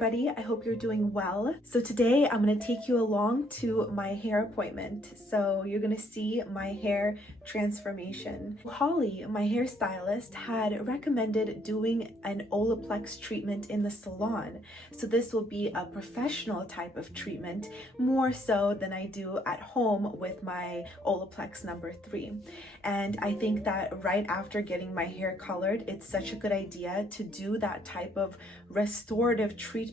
everybody, I hope you're doing well. So today I'm going to take you along to my hair appointment. So you're going to see my hair transformation. Holly, my hairstylist, had recommended doing an Olaplex treatment in the salon. So this will be a professional type of treatment, more so than I do at home with my Olaplex number 3. And I think that right after getting my hair colored, it's such a good idea to do that type of restorative treatment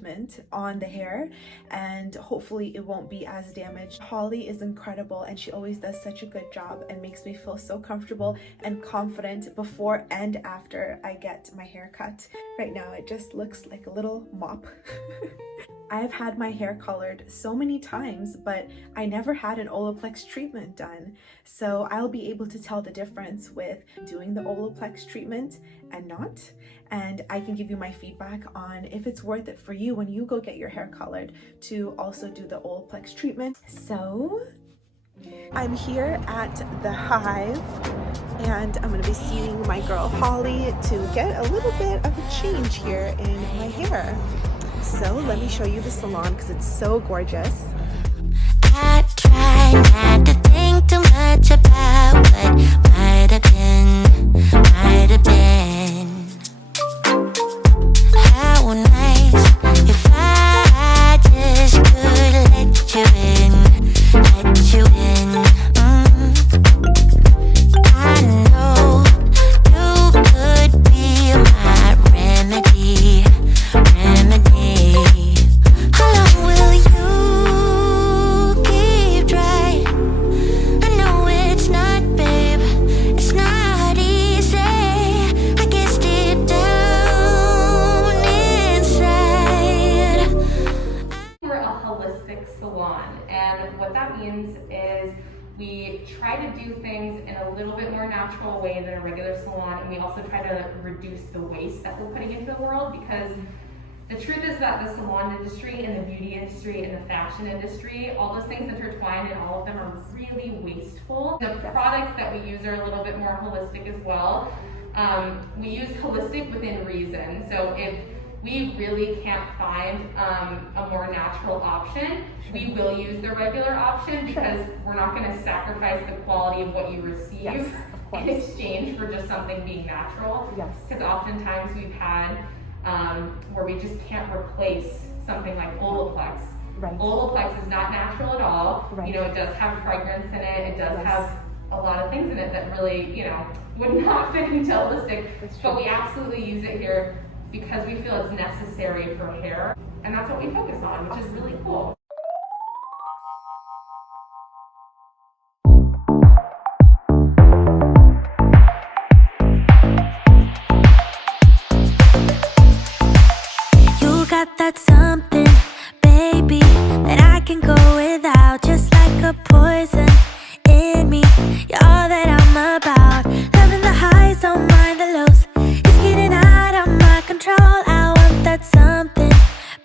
on the hair, and hopefully it won't be as damaged. Holly is incredible and she always does such a good job and makes me feel so comfortable and confident before and after I get my hair cut. Right now it just looks like a little mop. I've had my hair colored so many times, but I never had an Olaplex treatment done. So I'll be able to tell the difference with doing the Olaplex treatment and not. And I can give you my feedback on if it's worth it for you when you go get your hair colored to also do the Olaplex treatment. So I'm here at the Hive and I'm going to be seeing my girl Holly to get a little bit of a change here in my hair. So let me show you the salon because it's so gorgeous. I try not to think too much about what might have been, might have been. How nice if I just could let you in, let you in. I know you could be my remedy, remedy. How long will you keep trying? I know it's not, babe, it's not easy. I guess deep down inside. We're a holistic salon, and what that means is we try to do things in a little bit more natural way than a regular salon, and we also try to reduce the waste that we're putting into the world, because the truth is that the salon industry and the beauty industry and the fashion industry, all those things intertwined, and all of them are really wasteful. The products that we use are a little bit more holistic as well. We use holistic within reason. So if we really can't find a more natural option, we will use the regular option, because we're not going to sacrifice the quality of what you receive in exchange for just something being natural. Because oftentimes we've had where we just can't replace something like Olaplex. Olaplex is not natural at all. You know, it does have fragrance in it. It does have a lot of things in it that really, you know, would not fit into holistic. But we absolutely use it here because we feel it's necessary for hair, and that's what we focus on, which is really cool. You got that something, baby, that I can go without, just like a poison in me. You're all that I'm about, loving the highs, don't mind the lows. It's getting out of my control. I want that something,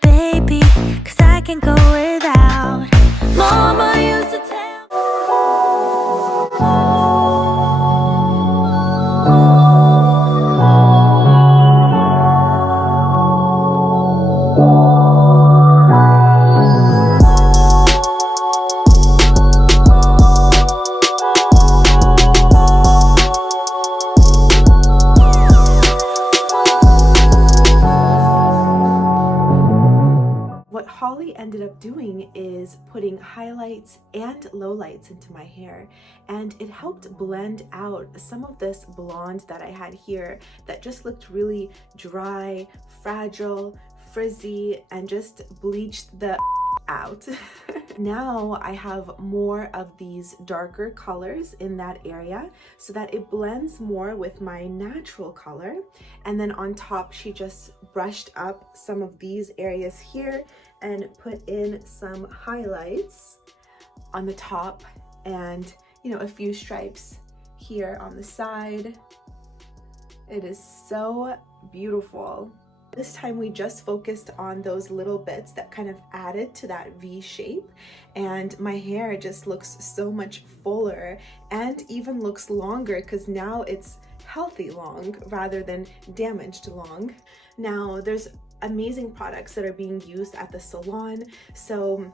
baby, 'cause I can go without. Mama used to tell What Holly ended up doing is putting highlights and lowlights into my hair, and it helped blend out some of this blonde that I had here that just looked really dry, fragile, frizzy, and just bleached the out. Now I have more of these darker colors in that area so that it blends more with my natural color. And then on top, she just brushed up some of these areas here and put in some highlights on the top, and you know, a few stripes here on the side. It is so beautiful. This time we just focused on those little bits that kind of added to that V shape, and my hair just looks so much fuller and even looks longer because now it's healthy long rather than damaged long. Now there's amazing products that are being used at the salon. So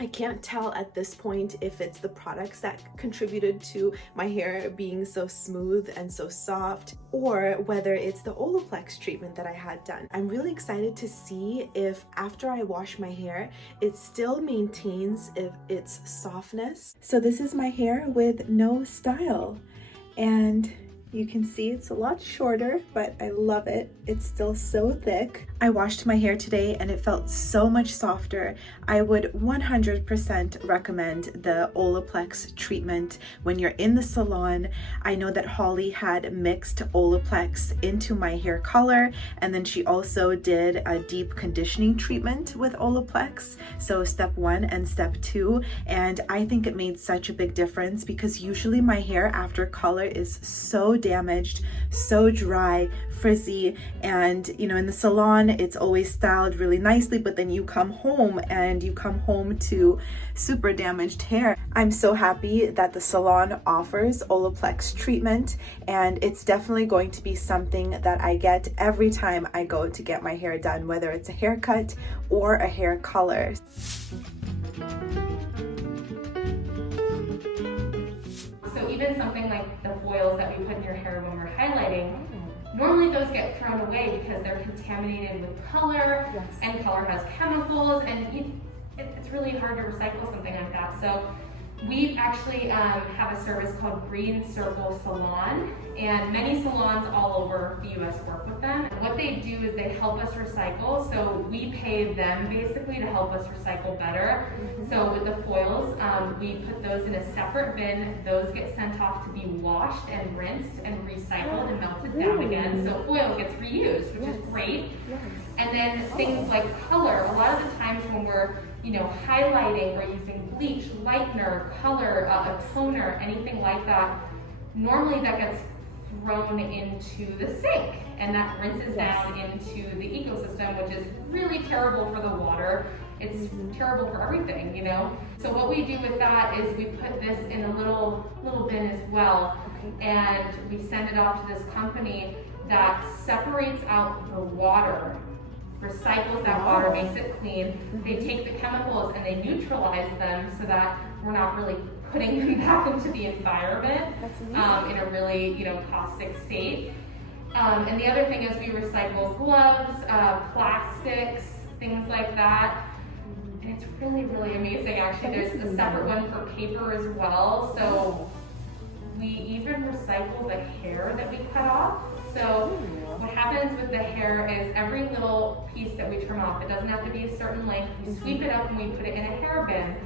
I can't tell at this point if it's the products that contributed to my hair being so smooth and so soft, or whether it's the Olaplex treatment that I had done. I'm really excited to see if after I wash my hair, it still maintains its softness. So this is my hair with no style, and you can see it's a lot shorter, but I love it. It's still so thick. I washed my hair today and it felt so much softer. I would 100% recommend the Olaplex treatment when you're in the salon. I know that Holly had mixed Olaplex into my hair color, and then she also did a deep conditioning treatment with Olaplex. So step 1 and step 2. And I think it made such a big difference because usually my hair after color is so damaged, so dry, frizzy, and you know, in the salon it's always styled really nicely, but then you come home to super damaged hair. I'm so happy that the salon offers Olaplex treatment, and it's definitely going to be something that I get every time I go to get my hair done, whether it's a haircut or a hair color. So even something like the foils that we put in your hair when we're highlighting, normally those get thrown away because they're contaminated with color, and color has chemicals, and it's really hard to recycle something like that. So we actually have a service called Green Circle Salon, and many salons all over the US work with them. And what they do is they help us recycle, so we pay them basically to help us recycle better. So with the foils, we put those in a separate bin. Those get sent off to be washed and rinsed and recycled and melted down again. So foil gets reused, which is great. And then things like color, a lot of the times when we're highlighting or using bleach, lightener, color, a toner, anything like that, normally that gets thrown into the sink and that rinses down into the ecosystem, which is really terrible for the water. It's terrible for everything, So what we do with that is we put this in a little bin as well, and we send it off to this company that separates out the water, recycles that water, makes it clean. They take the chemicals and they neutralize them so that we're not really putting them back into the environment in a really caustic state. And the other thing is we recycle gloves, plastics, things like that. And it's really, really amazing actually. There's a separate one for paper as well. So we even recycle the hair that we cut off. So what happens with the hair is every little piece that we trim off, it doesn't have to be a certain length, we sweep it up and we put it in a hair bin.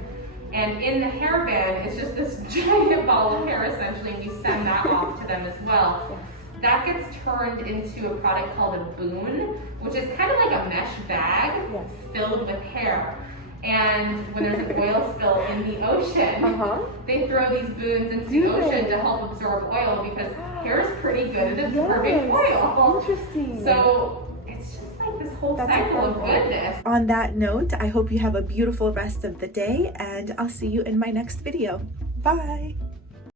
And in the hair bin, it's just this giant ball of hair essentially, and we send that off to them as well. That gets turned into a product called a boon, which is kind of like a mesh bag filled with hair. And when there's an oil spill in the ocean, they throw these boons into the ocean to help absorb oil because hair is pretty good at absorbing oil. Interesting. So it's just like this whole cycle of goodness. On that note, I hope you have a beautiful rest of the day, and I'll see you in my next video. Bye.